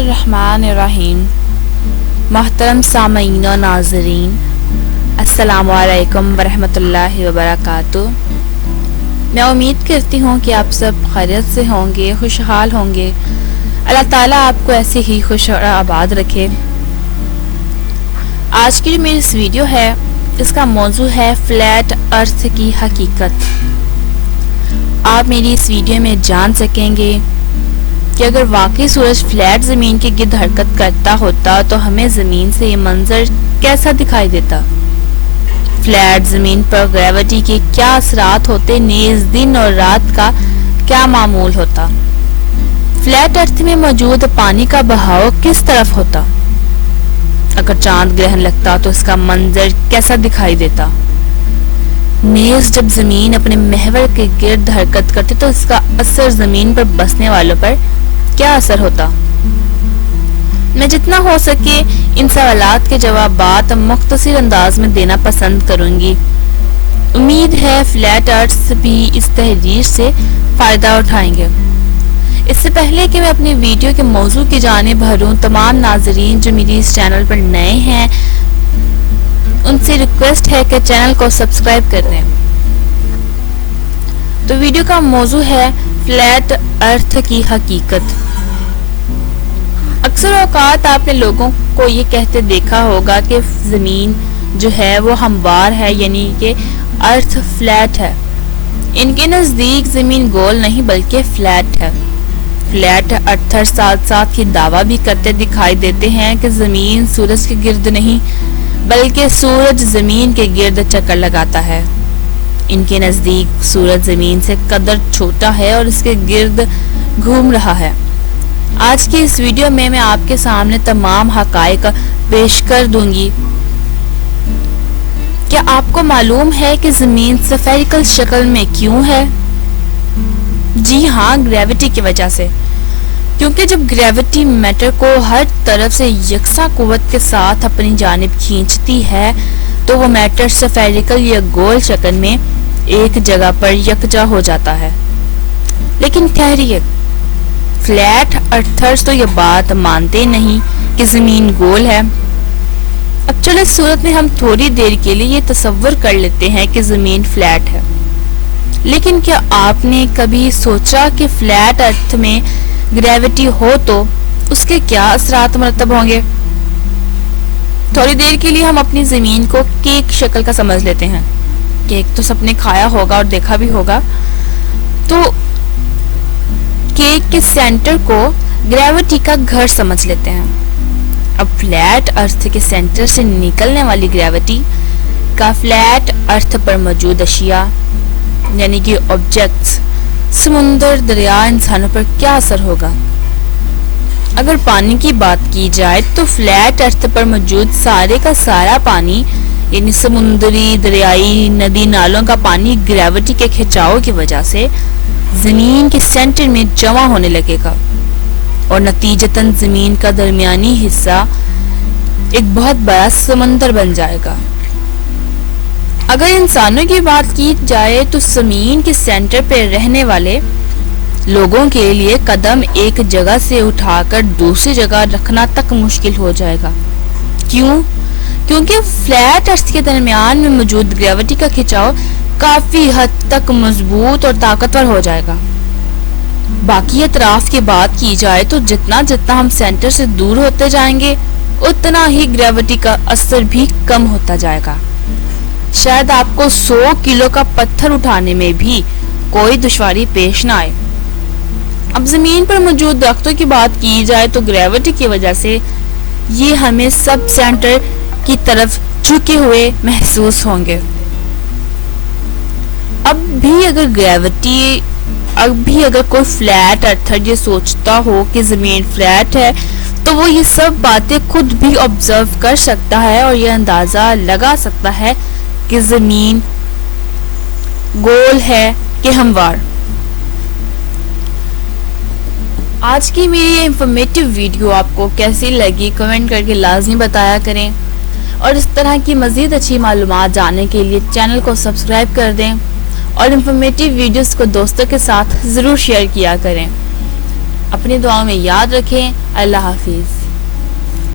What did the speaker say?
الرحمن الرحیم۔ محترم سامعین و ناظرین، السلام علیکم ورحمۃ اللہ وبرکاتہ۔ میں امید کرتی ہوں کہ آپ سب خیریت سے ہوں گے، خوشحال ہوں گے۔ اللہ تعالیٰ آپ کو ایسے ہی خوش اور آباد رکھے۔ آج کی جو میری اس ویڈیو ہے، اس کا موضوع ہے فلیٹ ارتھ کی حقیقت۔ آپ میری اس ویڈیو میں جان سکیں گے کہ اگر واقعی سورج فلیٹ زمین کے گرد حرکت کرتا ہوتا تو ہمیں زمین سے یہ منظر کیسا دکھائی دیتا؟ فلیٹ زمین پر گریوٹی کے کیا اثرات ہوتے، نیز دن اور رات کا کیا معمول ہوتا؟ فلیٹ ارتھ میں موجود پانی کا بہاؤ کس طرف ہوتا؟ اگر چاند گرہن لگتا تو اس کا منظر کیسا دکھائی دیتا؟ نیز جب زمین اپنے محور کے گرد حرکت کرتی تو اس کا اثر زمین پر بسنے والوں پر کیا اثر ہوتا؟ میں جتنا ہو سکے ان سوالات کے جوابات مختصر انداز میں دینا پسند کروں گی۔ امید ہے فلیٹ ارتھ بھی اس تحریر سے فائدہ اٹھائیں گے۔ اس سے پہلے کہ میں اپنی ویڈیو کے موضوع کی جانب بڑھوں، تمام ناظرین جو میری اس چینل پر نئے ہیں ان سے ریکویسٹ ہے کہ چینل کو سبسکرائب کر دیں۔ تو ویڈیو کا موضوع ہے فلیٹ ارتھ کی حقیقت۔ اکثر اوقات آپ نے لوگوں کو یہ کہتے دیکھا ہوگا کہ زمین جو ہے وہ ہموار ہے، یعنی کہ ارتھ فلیٹ ہے۔ ان کے نزدیک زمین گول نہیں بلکہ فلیٹ ہے۔ فلیٹ ارتھر ساتھ ساتھ یہ دعویٰ بھی کرتے دکھائی دیتے ہیں کہ زمین سورج کے گرد نہیں بلکہ سورج زمین کے گرد چکر لگاتا ہے۔ ان کے نزدیک سورج زمین سے قدر چھوٹا ہے اور اس کے گرد گھوم رہا ہے۔ آج کی اس ویڈیو میں آپ کے سامنے تمام حقائق پیش کر دوں گی۔ کیا آپ کو معلوم ہے کہ زمین سفیریکل شکل میں کیوں ہے؟ جی ہاں، گریوٹی کی وجہ سے۔ کیونکہ جب گریوٹی میٹر کو ہر طرف سے یکساں قوت کے ساتھ اپنی جانب کھینچتی ہے تو وہ میٹر سفیریکل یا گول شکل میں ایک جگہ پر یکجا ہو جاتا ہے۔ لیکن ٹھہریے، فلیٹ ارتھرز تو یہ بات مانتے نہیں کہ زمین گول ہے۔ اب چلو اس صورت میں ہم تھوڑی دیر کے لیے یہ تصور کر لیتے ہیں کہ زمین فلیٹ ہے۔ لیکن کیا آپ نے کبھی سوچا کہ فلیٹ ارتھ میں گریوٹی ہو تو اس کے کیا اثرات مرتب ہوں گے؟ تھوڑی دیر کے لیے ہم اپنی زمین کو کیک شکل کا سمجھ لیتے ہیں۔ کیک تو سب نے کھایا ہوگا اور دیکھا بھی ہوگا۔ تو کیک کے سینٹر کو گریوٹی کا گھر سمجھ لیتے ہیں۔ اب فلیٹ ارتھ کے سینٹر سے نکلنے والی گریوٹی کا فلیٹ ارتھ پر موجود اشیاء یعنی کہ آبجیکٹس، سمندر، دریا، انسانوں پر کیا اثر ہوگا؟ اگر پانی کی بات کی جائے تو فلیٹ ارتھ پر موجود سارے کا سارا پانی یعنی سمندری، دریائی، ندی نالوں کا پانی گریوٹی کے کھچاؤ کی وجہ سے زمین کے سینٹر میں جمع ہونے لگے گا اور نتیجتاً زمین کا درمیانی حصہ ایک بہت بڑا سمندر بن جائے گا۔ اگر انسانوں کی بات کی جائے تو زمین کے سینٹر پہ رہنے والے لوگوں کے لیے قدم ایک جگہ سے اٹھا کر دوسری جگہ رکھنا تک مشکل ہو جائے گا۔ کیوں؟ کیونکہ فلیٹ ارتھ کے درمیان میں موجود گریوٹی کا کھچاؤ کافی حد تک مضبوط اور طاقتور ہو جائے گا۔ باقی اطراف کی بات کی جائے تو جتنا ہم سینٹر سے دور ہوتے جائیں گے اتنا ہی گریوٹی کا اثر بھی کم ہوتا جائے گا۔ شاید آپ کو 100 کلو کا پتھر اٹھانے میں بھی کوئی دشواری پیش نہ آئے۔ اب زمین پر موجود درختوں کی بات کی جائے تو گریوٹی کی وجہ سے یہ ہمیں سب سینٹر کی طرف جھکے ہوئے محسوس ہوں گے۔ اب بھی اگر کوئی فلیٹ ارتھر یہ سوچتا ہو کہ زمین فلیٹ ہے تو وہ یہ سب باتیں خود بھی آبزرو کر سکتا ہے اور یہ اندازہ لگا سکتا ہے کہ زمین گول ہے کہ ہموار۔ آج کی میری یہ انفارمیٹیو ویڈیو آپ کو کیسی لگی کمنٹ کر کے لازمی بتایا کریں، اور اس طرح کی مزید اچھی معلومات جاننے کے لیے چینل کو سبسکرائب کر دیں اور انفارمیٹیو ویڈیوز کو دوستوں کے ساتھ ضرور شیئر کیا کریں۔ اپنی دعاؤں میں یاد رکھیں۔ اللہ حافظ۔